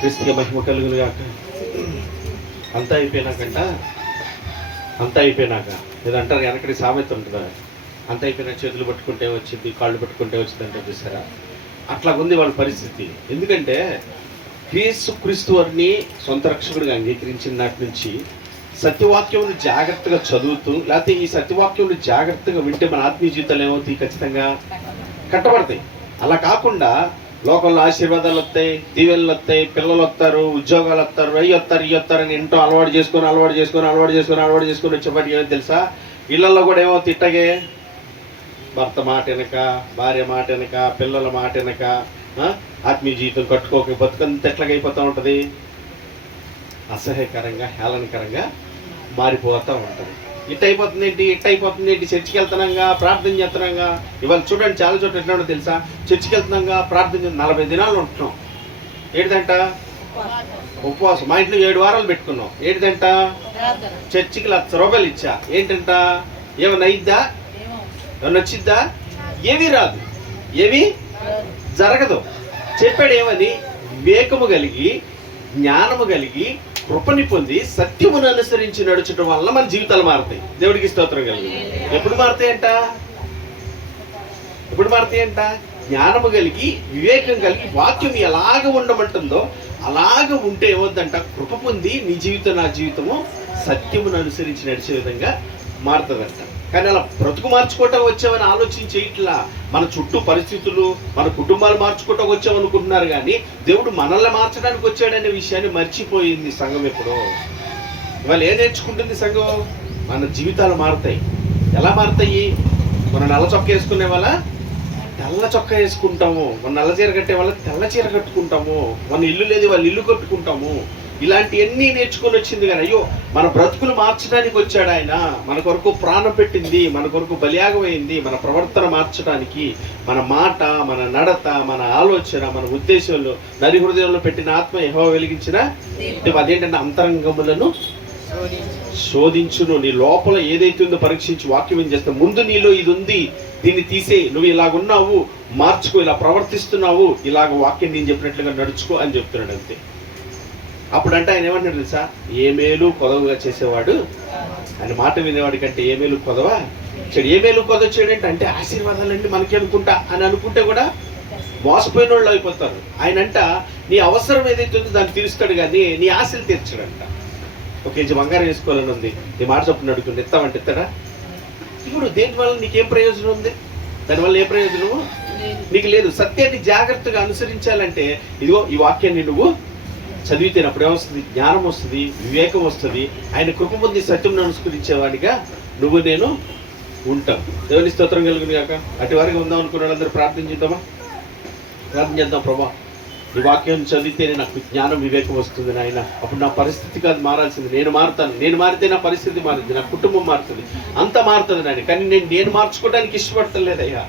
క్రీస్తుకి మహిమ కలుగును గాక. అంతా అయిపోయినాక ఏదంటారు, వెనకటి సామెత ఉంటుందా, అంత అయిపోయినా చేతులు పట్టుకుంటే వచ్చింది, కాళ్ళు పట్టుకుంటే వచ్చింది అంటే చూసారా? అట్లా ఉంది వాళ్ళ పరిస్థితి. ఎందుకంటే క్రీస్తు వారిని సొంత రక్షకుడిగా అంగీకరించిన నాటి నుంచి సత్యవాక్యమును జాగ్రత్తగా చదువుతూ, లేకపోతే ఈ సత్యవాక్యమును జాగ్రత్తగా వింటే మన ఆత్మీయ జీవితాలు ఏమవుతాయి, ఖచ్చితంగా కట్టబడతాయి. అలా కాకుండా లోకంలో ఆశీర్వాదాలు వస్తాయి, దీవెనలు వస్తాయి, పిల్లలు వస్తారు, ఉద్యోగాలు వస్తారు, అయ్యి వస్తారు అని ఇంట్లో అలవాటు చేసుకొని వచ్చేపాటికి ఏమో తెలుసా, ఇళ్లలో కూడా ఏమవుతుంది, ఇట్టగే భర్త మాట వెనక, భార్య మాట వెనక, పిల్లల మాట వెనక ఆత్మీయ జీవితం కట్టుకోక బతుకంత ఎట్లాగైపోతూ ఉంటుంది, అసహ్యకరంగా హేళనకరంగా మారిపోతూ ఉంటుంది. ఇట్ అయిపోతుంది ఏంటి, చర్చికి వెళ్తున్నాగా, ప్రార్థన చేస్తున్నాగా. ఇవాళ చూడండి, చాలా చోట్ల ఎట్లా ఉండో తెలుసా, చర్చికి వెళ్తున్నాగా, ప్రార్థన 40 దినాలు ఉంటున్నాం. ఏంటిదంట ఉపవాసం. మా ఇంట్లో 7 వారాలు పెట్టుకున్నాం. ఏంటిదంట చర్చికి 1,00,000 రూపాయలు ఇచ్చా. ఏంటంట ఏమన్నా అయిద్దా, ఏమన్నా వచ్చిద్దా? ఏమీ రాదు, ఏమీ జరగదు. చెప్పాడు ఏమని, వివేకము కలిగి, జ్ఞానము కలిగి, కృపని పొంది సత్యమును అనుసరించి నడుచడం వల్ల మన జీవితాలు మారుతాయి. దేవుడికి స్తోత్రం కలిగి. ఎప్పుడు మారుతాయంట? జ్ఞానము కలిగి, వివేకం కలిగి, వాక్యం ఎలాగ ఉండమంటుందో అలాగ ఉంటే ఏమవుద్దంట, కృప పొంది నీ జీవితం నా జీవితము సత్యమును అనుసరించి నడిచే విధంగా మారుతుందంట. కానీ అలా బ్రతుకు మార్చుకోవటం వచ్చామని ఆలోచించే ఇట్లా మన చుట్టూ పరిస్థితులు, మన కుటుంబాలు మార్చుకోవటం వచ్చామనుకుంటున్నారు. కానీ దేవుడు మనల్ని మార్చడానికి వచ్చాడనే విషయాన్ని మర్చిపోయింది సంఘం. ఎప్పుడు ఇవాళ ఏం నేర్చుకుంటుంది సంఘం? మన జీవితాలు మారుతాయి. ఎలా మారుతాయి? మన నల్ల చొక్క వేసుకునే వాళ్ళ తెల్ల చొక్కా వేసుకుంటాము, మన నల్ల చీర కట్టే వాళ్ళ తెల్ల చీర కట్టుకుంటాము, మన ఇల్లు లేదు వాళ్ళ ఇల్లు కట్టుకుంటాము. ఇలాంటివన్నీ నేర్చుకొని వచ్చింది. కానీ అయ్యో, మన బ్రతుకులు మార్చడానికి వచ్చాడు ఆయన. మన కొరకు ప్రాణం పెట్టింది, మన కొరకు బలియాగం అయింది, మన ప్రవర్తన మార్చడానికి, మన మాట, మన నడత, మన ఆలోచన, మన ఉద్దేశంలో, నరి హృదయంలో పెట్టిన ఆత్మ యెహోవా వెలిగించిన అదేంటంటే అంతరంగములను శోధించును. నీ లోపల ఏదైతే ఉందో పరీక్షించి వాక్యం ఏం చేస్తావు. ముందు నీలో ఇది ఉంది, దీన్ని తీసే, నువ్వు ఇలాగున్నావు, మార్చుకో, ఇలా ప్రవర్తిస్తున్నావు, ఇలాగ వాక్యం నేను చెప్పినట్లుగా నడుచుకో అని చెప్తున్నాడు. అంతే. అప్పుడంటే ఆయన ఏమంటాడు తెలుసా, ఏ మేలు కొదవగా చేసేవాడు ఆయన మాట వినేవాడి కంటే ఏ మేలు కొదవా చెడు. ఏ మేలు కొదవ చేయడంటే అంటే ఆశీర్వాదాలండి మనకి అనుకుంటా అని అనుకుంటే కూడా మోసపోయిన వాళ్ళు అయిపోతారు. ఆయనంట నీ అవసరం ఏదైతే ఉందో దాన్ని తీరుస్తాడు, కానీ నీ ఆశలు తీర్చాడంట. 1 కేజీ బంగారం వేసుకోవాలని ఉంది, నీ మాట చొప్పున అడుగుతుంది, ఇస్తామంటే ఇస్తాడా? ఇప్పుడు దేనివల్ల నీకేం ప్రయోజనం ఉంది? దానివల్ల ఏ ప్రయోజనము నీకు లేదు. సత్యాన్ని జాగ్రత్తగా అనుసరించాలంటే ఇదిగో ఈ వాక్యాన్ని నువ్వు చదివితే అప్పుడు ఏమొస్తుంది, జ్ఞానం వస్తుంది, వివేకం వస్తుంది. ఆయన కృప పొంది సత్యం అనుసరించేవాడిగా నువ్వు నేను ఉంటాం. దేవుని స్తోత్రం కలుగును గాక. అటు వారికి ఉందాం అనుకున్న వాళ్ళందరూ ప్రార్థన చేద్దాం. ప్రభా, ఈ వాక్యం చదివితేనే నాకు జ్ఞానం వివేకం వస్తుంది నాయన. అప్పుడు నా పరిస్థితి కాదు మారాల్సింది, నేను మారుతాను. నేను మారితే నా పరిస్థితి మారుతుంది, నా కుటుంబం మారుతుంది, అంతా మారుతుంది నాయన. కానీ నేను మార్చుకోవడానికి ఇష్టపడతలేదయ్యా.